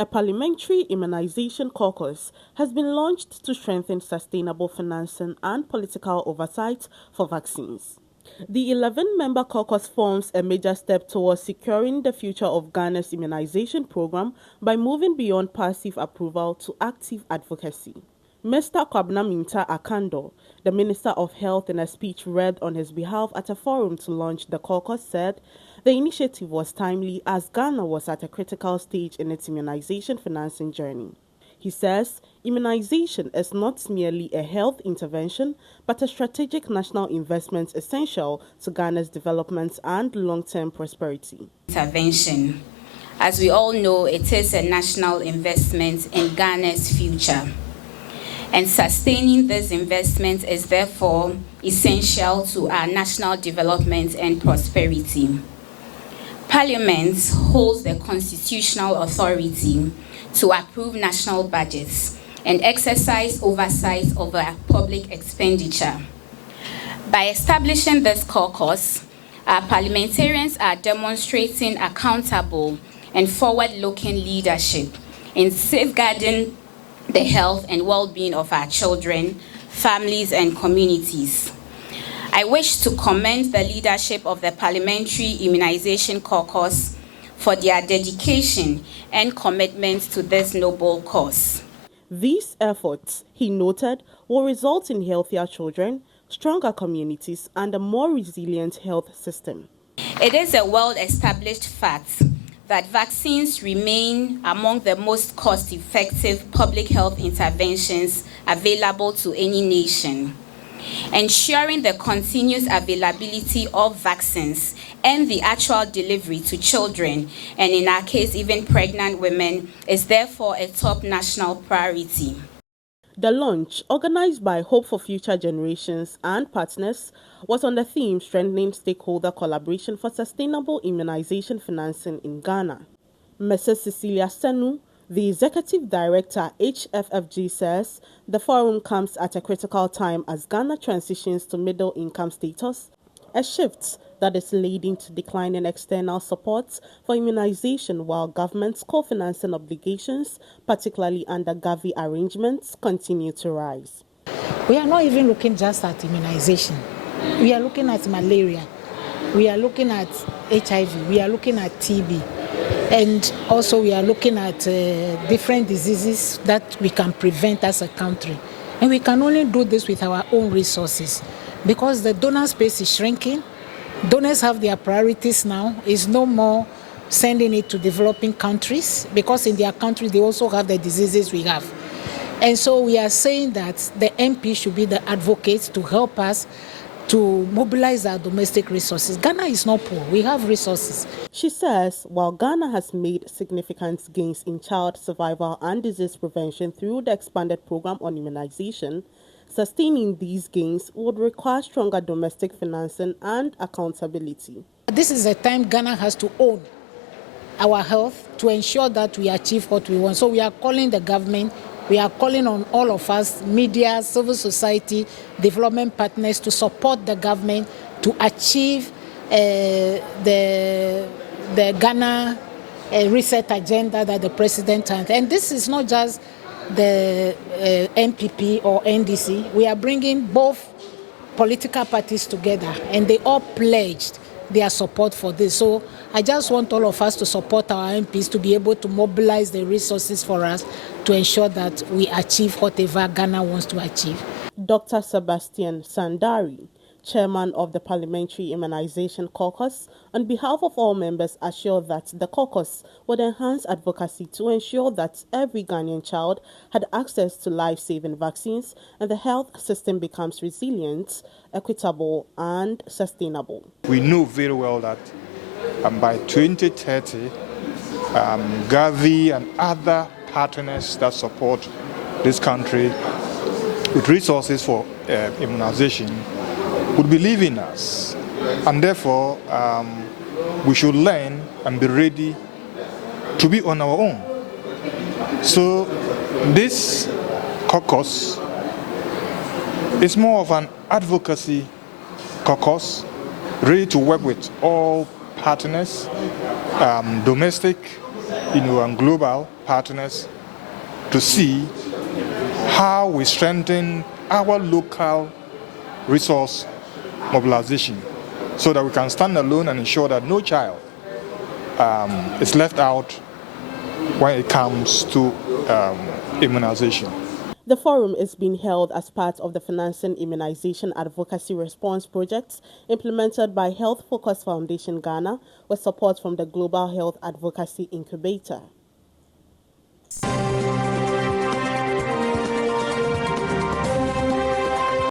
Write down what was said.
A Parliamentary Immunisation Caucus has been launched to strengthen sustainable financing and political oversight for vaccines. The 11-member caucus forms a major step towards securing the future of Ghana's immunization program by moving beyond passive approval to active advocacy. Mr. Kwabena Minta Akando, the Minister of Health, in a speech read on his behalf at a forum to launch the caucus, said the initiative was timely as Ghana was at a critical stage in its immunization financing journey. He says immunization is not merely a health intervention, but a strategic national investment essential to Ghana's development and long-term prosperity. Intervention. As we all know, it is a national investment in Ghana's future. And sustaining this investment is therefore essential to our national development and prosperity. Parliament holds the constitutional authority to approve national budgets and exercise oversight over public expenditure. By establishing this caucus, our parliamentarians are demonstrating accountable and forward-looking leadership in safeguarding the health and well-being of our children, families, and communities. I wish to commend the leadership of the Parliamentary Immunisation Caucus for their dedication and commitment to this noble cause. These efforts, he noted, will result in healthier children, stronger communities, and a more resilient health system. It is a well-established fact that vaccines remain among the most cost-effective public health interventions available to any nation. Ensuring the continuous availability of vaccines and the actual delivery to children, and in our case, even pregnant women, is therefore a top national priority. The launch, organized by Hope for Future Generations and partners, was on the theme Strengthening Stakeholder Collaboration for Sustainable Immunization Financing in Ghana. Mrs. Cecilia Senu, the Executive Director, HFFG, says the forum comes at a critical time as Ghana transitions to middle-income status, a shift that is leading to declining external support for immunization while government's co-financing obligations, particularly under Gavi arrangements, continue to rise. We are not even looking just at immunization. We are looking at malaria. We are looking at HIV. We are looking at TB. And also we are looking at different diseases that we can prevent as a country. And we can only do this with our own resources because the donor space is shrinking. Donors have their priorities now. It's no more sending it to developing countries because in their country they also have the diseases we have. And so we are saying that the MP should be the advocates to help us to mobilize our domestic resources. Ghana is not poor. We have resources. She says while Ghana has made significant gains in child survival and disease prevention through the expanded program on immunization, sustaining these gains would require stronger domestic financing and accountability. This is a time Ghana has to own our health to ensure that we achieve what we want. So we are calling the government, we are calling on all of us, media, civil society, development partners to support the government to achieve the Ghana reset agenda that the president has. And this is not just the MPP or NDC. We are bringing both political parties together and they all pledged their support for this. So I just want all of us to support our MPs to be able to mobilize the resources for us to ensure that we achieve whatever Ghana wants to achieve. Dr. Sebastian Sandari, Chairman of the Parliamentary Immunisation Caucus, on behalf of all members, assured that the caucus would enhance advocacy to ensure that every Ghanaian child had access to life-saving vaccines and the health system becomes resilient, equitable and sustainable. We know very well that by 2030, Gavi and other partners that support this country with resources for immunization would believe in us, and therefore we should learn and be ready to be on our own. So this caucus is more of an advocacy caucus, ready to work with all partners, domestic and global partners to see how we strengthen our local resource mobilization so that we can stand alone and ensure that no child is left out when it comes to immunization. The forum is being held as part of the Financing Immunization Advocacy Response Project implemented by Health Focus Foundation Ghana with support from the Global Health Advocacy Incubator.